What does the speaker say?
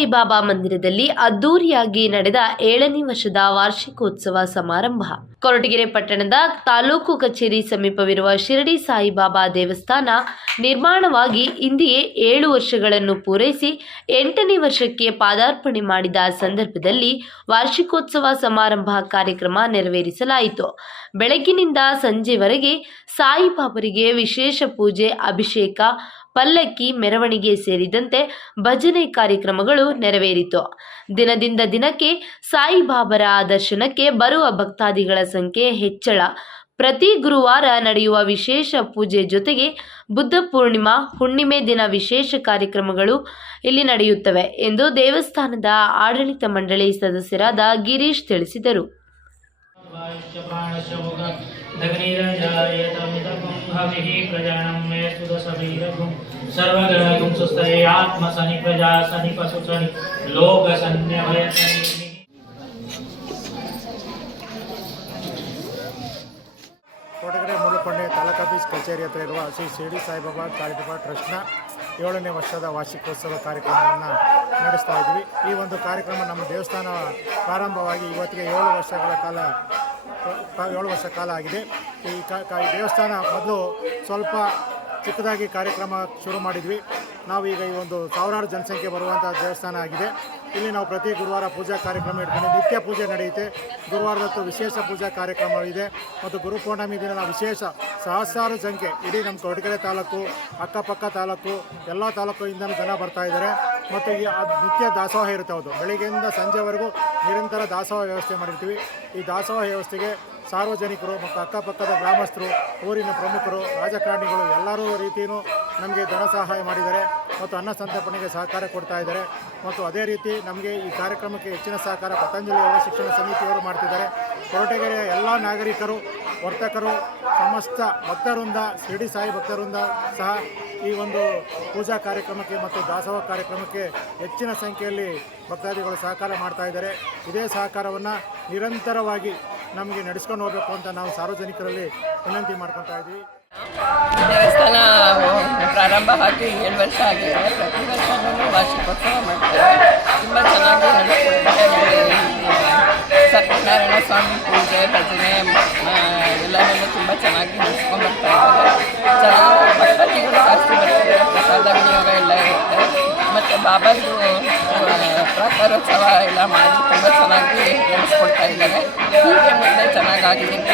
ಸಾಯಿಬಾಬಾ ಮಂದಿರದಲ್ಲಿ ಅದ್ದೂರಿಯಾಗಿ ನಡೆದ 7ನೇ ವರ್ಷದ ವಾರ್ಷಿಕೋತ್ಸವ ಸಮಾರಂಭ. ಕೊರಟಗೆರೆ ಪಟ್ಟಣದ ತಾಲೂಕು ಕಚೇರಿ ಸಮೀಪವಿರುವ ಶಿರಡಿ ಸಾಯಿಬಾಬಾ ದೇವಸ್ಥಾನ ನಿರ್ಮಾಣವಾಗಿ ಇಂದಿಗೆ 7 ವರ್ಷಗಳನ್ನು ಪೂರೈಸಿ 8ನೇ ವರ್ಷಕ್ಕೆ ಪಾದಾರ್ಪಣೆ ಮಾಡಿದ ಸಂದರ್ಭದಲ್ಲಿ ವಾರ್ಷಿಕೋತ್ಸವ ಸಮಾರಂಭ ಕಾರ್ಯಕ್ರಮ ನೆರವೇರಿಸಲಾಯಿತು. ಬೆಳಗ್ಗಿನಿಂದ ಸಂಜೆವರೆಗೆ ಸಾಯಿಬಾಬರಿಗೆ ವಿಶೇಷ ಪೂಜೆ, ಅಭಿಷೇಕ, ಪಲ್ಲಕ್ಕಿ ಮೆರವಣಿಗೆ ಸೇರಿದಂತೆ ಭಜನೆ ಕಾರ್ಯಕ್ರಮಗಳು ನೆರವೇರಿತು. ದಿನದಿಂದ ದಿನಕ್ಕೆ ಸಾಯಿಬಾಬರ ದರ್ಶನಕ್ಕೆ ಬರುವ ಭಕ್ತಾದಿಗಳ ಸಂಖ್ಯೆ ಹೆಚ್ಚಳ. ಪ್ರತಿ ಗುರುವಾರ ನಡೆಯುವ ವಿಶೇಷ ಪೂಜೆ ಜೊತೆಗೆ ಬುದ್ಧ ಪೂರ್ಣಿಮಾ, ಹುಣ್ಣಿಮೆ ದಿನ ವಿಶೇಷ ಕಾರ್ಯಕ್ರಮಗಳು ಇಲ್ಲಿ ನಡೆಯುತ್ತವೆ ಎಂದು ದೇವಸ್ಥಾನದ ಆಡಳಿತ ಮಂಡಳಿ ಸದಸ್ಯರಾದ ಗಿರೀಶ್ ತಿಳಿಸಿದರು. ಕೊರಟಗೆರೆ ಮೂಲಕೊಂಡೆ ತಾಲೂಕು ಆಫೀಸ್ ಕಚೇರಿ ಹತ್ರ ಇರುವ ಶ್ರೀ ಶಿರಡಿ ಸಾಯಿಬಾಬಾ ಚಾರಿಟಬಲ್ ಟ್ರಸ್ಟ್ನ 7ನೇ ವರ್ಷದ ವಾರ್ಷಿಕೋತ್ಸವ ಕಾರ್ಯಕ್ರಮವನ್ನು ನಡೆಸ್ತಾ ಇದ್ವಿ. ಈ ಒಂದು ಕಾರ್ಯಕ್ರಮ ನಮ್ಮ ದೇವಸ್ಥಾನ ಪ್ರಾರಂಭವಾಗಿ ಇವತ್ತಿಗೆ 7 ವರ್ಷ ಕಾಲ ಆಗಿದೆ. ಈ ದೇವಸ್ಥಾನ ಮೊದಲು ಸ್ವಲ್ಪ ಚಿಕ್ಕದಾಗಿ ಕಾರ್ಯಕ್ರಮ ಶುರು ಮಾಡಿದ್ವಿ. ನಾವೀಗ ಈ ಒಂದು ಸಾವಿರಾರು ಜನಸಂಖ್ಯೆ ಬರುವಂಥ ದೇವಸ್ಥಾನ ಆಗಿದೆ. ಇಲ್ಲಿ ನಾವು ಪ್ರತಿ ಗುರುವಾರ ಪೂಜಾ ಕಾರ್ಯಕ್ರಮ ಇಟ್ಕೊಂಡು ನಿತ್ಯ ಪೂಜೆ ನಡೆಯುತ್ತೆ. ಗುರುವಾರದತ್ತು ವಿಶೇಷ ಪೂಜಾ ಕಾರ್ಯಕ್ರಮವಿದೆ ಮತ್ತು ಗುರುಪೌರ್ಣಮಿ ದಿನ ನಾವು ವಿಶೇಷ ಸಹಸ್ರಾರು ಸಂಖ್ಯೆ ಇಡೀ ನಮ್ಮ ಕೊರಟಗೆರೆ ತಾಲೂಕು, ಅಕ್ಕಪಕ್ಕ ತಾಲೂಕು, ಎಲ್ಲ ತಾಲೂಕಿನಿಂದಲೂ ಜನ ಬರ್ತಾ ಇದ್ದಾರೆ. ಮತ್ತು ಈ ನಿತ್ಯ ದಾಸೋಹ ಇರುತ್ತೆ. ಹೌದು, ಬೆಳಿಗ್ಗೆಯಿಂದ ಸಂಜೆವರೆಗೂ ನಿರಂತರ ದಾಸೋಹ ವ್ಯವಸ್ಥೆ ಮಾಡಿರ್ತೀವಿ. ಈ ದಾಸೋಹ ವ್ಯವಸ್ಥೆಗೆ ಸಾರ್ವಜನಿಕರು ಮತ್ತು ಅಕ್ಕಪಕ್ಕದ ಗ್ರಾಮಸ್ಥರು, ಊರಿನ ಪ್ರಮುಖರು, ರಾಜಕಾರಣಿಗಳು ಎಲ್ಲರೂ ರೀತಿಯೂ ನಮಗೆ ಧನ ಸಹಾಯ ಮಾಡಿದ್ದಾರೆ ಮತ್ತು ಅನ್ನ ಸಂತರ್ಪಣೆಗೆ ಸಹಕಾರ ಕೊಡ್ತಾ ಇದ್ದಾರೆ. ಮತ್ತು ಅದೇ ರೀತಿ ನಮಗೆ ಈ ಕಾರ್ಯಕ್ರಮಕ್ಕೆ ಹೆಚ್ಚಿನ ಸಹಕಾರ ಪತಂಜಲಿ ಯೋಗ ಶಿಕ್ಷಣ ಸಮಿತಿಯವರು ಮಾಡ್ತಿದ್ದಾರೆ. ಕೊರಟಗೆರೆಯ ಎಲ್ಲ ನಾಗರಿಕರು, ವರ್ತಕರು, ಸಮಸ್ತ ಭಕ್ತರಿಂದ, ಶಿರಡಿ ಸಾಯಿ ಭಕ್ತರಿಂದ ಸಹ ಈ ಒಂದು ಪೂಜಾ ಕಾರ್ಯಕ್ರಮಕ್ಕೆ ಮತ್ತು ದಾಸೋಹ ಕಾರ್ಯಕ್ರಮಕ್ಕೆ ಹೆಚ್ಚಿನ ಸಂಖ್ಯೆಯಲ್ಲಿ ಭಕ್ತಾದಿಗಳು ಸಹಕಾರ ಮಾಡ್ತಾ ಇದ್ದಾರೆ. ಇದೇ ಸಹಕಾರವನ್ನು ನಿರಂತರವಾಗಿ ನಮಗೆ ನಡೆಸ್ಕೊಂಡು ಹೋಗಬೇಕು ಅಂತ ನಾವು ಸಾರ್ವಜನಿಕರಲ್ಲಿ ವಿನಂತಿ ಮಾಡ್ಕೊತಾ ಇದ್ದೀವಿ. ದೇವಸ್ಥಾನ ಪ್ರಾರಂಭ ಆಗಿ 7 ವರ್ಷ ಆಗಿದೆ. ಪ್ರತಿ ವರ್ಷವೂ ವಾರ್ಷಿಕೋತ್ಸವ ಮಾಡ್ತಾರೆ. ತುಂಬ ಚೆನ್ನಾಗಿ ನಡೆಸ್ಕೊಡ್ತಾರೆ. ಸತ್ಯನಾರಾಯಣ ಸ್ವಾಮಿ ಪೂಜೆ, ಭಜನೆ ಎಲ್ಲನೂ ತುಂಬ ಚೆನ್ನಾಗಿ ನಡೆಸ್ಕೊಂಡ್ಬರ್ತಾ ಇದ್ದಾರೆ. ಚೆನ್ನಾಗಿ ಭಕ್ತಾದಿಗಳು ಜಾಸ್ತಿ ಬರ್ತಾರೆ. ಪ್ರಸಾದ ವಿನಿಯೋಗ ಎಲ್ಲ ಇರುತ್ತೆ. ಮತ್ತು ಬಾಬಾದು ಪ್ರಾಕಾರೋತ್ಸವ ಎಲ್ಲ ಮಾಡಿ ತುಂಬ ಚೆನ್ನಾಗಿ ನಡೆಸ್ಕೊಡ್ತಾ ಇದ್ದಾರೆ. ಹೀಗೆ ಮುಂದೆ ಚೆನ್ನಾಗಾಗಲಿ ಅಂತ